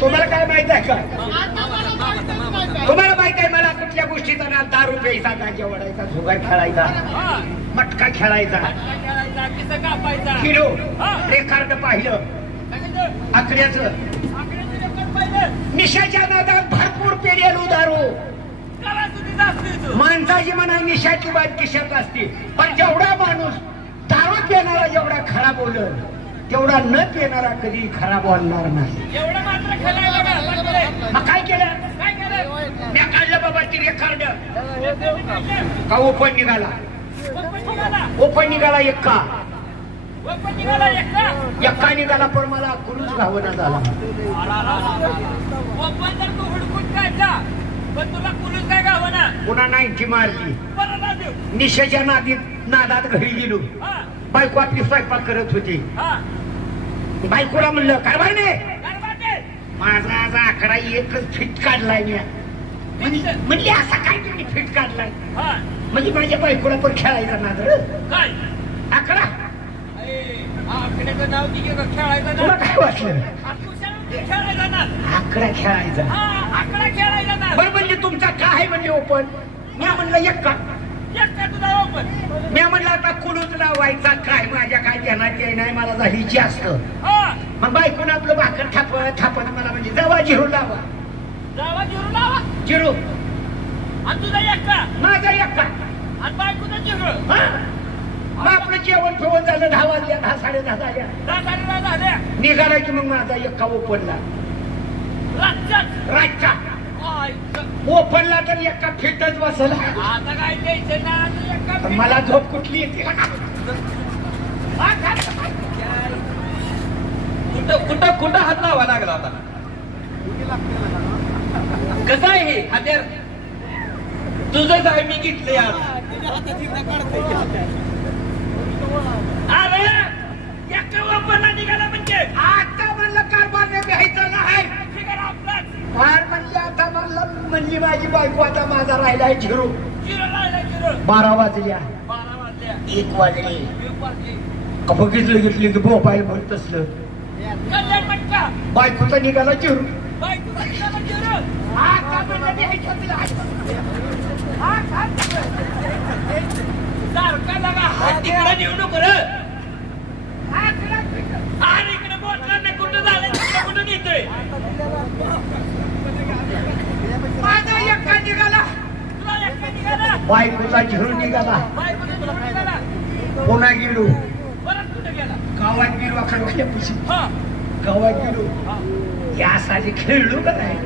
तुम्हाला काय माहीत आहे का? तुम्हाला माहीत आहे मला कुठल्या गोष्टीचा ना दारू प्यायचा गांजा वडायचा झुगार खेळायचा मटका खेळायचा किलो रेखार्ड पाहिलं आकड्याचं निशाच्या नादात भरपूर पेरेल दारू. माणसाची म्हणा निशाची बात किशात असते पण जेवढा माणूस दारू पिणारा जेवढा खरा बोलल तेवढा न पिणारा कधी खरा बोलणार नाही. एवढं मात्र. मग काय केलं? काय केलं? मी काढलं बाबा ती रेखार्ड का ओपन निघाला? ओपन निघाला. ओपन निघाला एक्का निघाला पण मला कुलूच घावना झाला. ओपन जर तू हुडकून काढला, पण तुला कुलूस काय गावना पुन्हा नाईन्टी मारली. निशाच्या नादीत नादात घरी गेलो. बायको आपली स्वयंपाक करत होती हा. बायकोला म्हणलं कारभारने गरबाटे. माझा आज आकडा एकच फिट काढलाय मी. म्हणजे असा काय तुम्ही फिट काढलाय हा, म्हणजे माझ्या बायकोला पण खेळायचा नाद काय? आकडा तुला ना? काय वाटलं ना? आकडा खेळायचा आकडा खेळायचा ना? बरं म्हणजे तुमचा काय आहे म्हणजे ओपन मी म्हणलं एक का. मी म्हणलं आता कुलूच लावायचा काय माझ्या काय ध्यानात नाही मला झाली जास्त हा, मग बायकोनं आपलं भाकर थाप थापण मला म्हणजे जवा जिरू लावा जावा जिरू लावा. जिरू आणि तुझा एकटा. माझा एक का आणि बायकोचा. हा? मग आपलं जेवण फेवण झालं दहा वाजल्या दहा साडे दहा झाल्या दहा झाल्या. निघाला की मग माझा एका ओपनला रातच्याच. रातचा आईचं. ओपनला तर एका फिटच बसला. आता काय आता एकटा पण मला झोप कुठली येते? हा, खा. कुठं कुठं कुठं हात लावा लागला होता? कसं आहे हे? हत्यार. तुझंच आहे मी घेतले आज अरे एका वापरला निघाला म्हणजे आता म्हणलं कारभार घ्यायचं नाही फिगर आपलाच. फार म्हणजे आता म्हणलं माझी बायको आता माझा राहिलाय झिरू. जिरो बारा वाजल्या बारा एक वाजले. बघितलं घेतली की भोपाईल म्हणत असलं बायकोचा निघाला झिरू. नेऊ आणि इकडे कुठं झालं तिकडे कुठं नेतोय? बायकोचा झेरू निघाला. पुन्हा गेलो. गावात गेलो अखंड गावात गेलो. यासाठी खेळलो का नाही?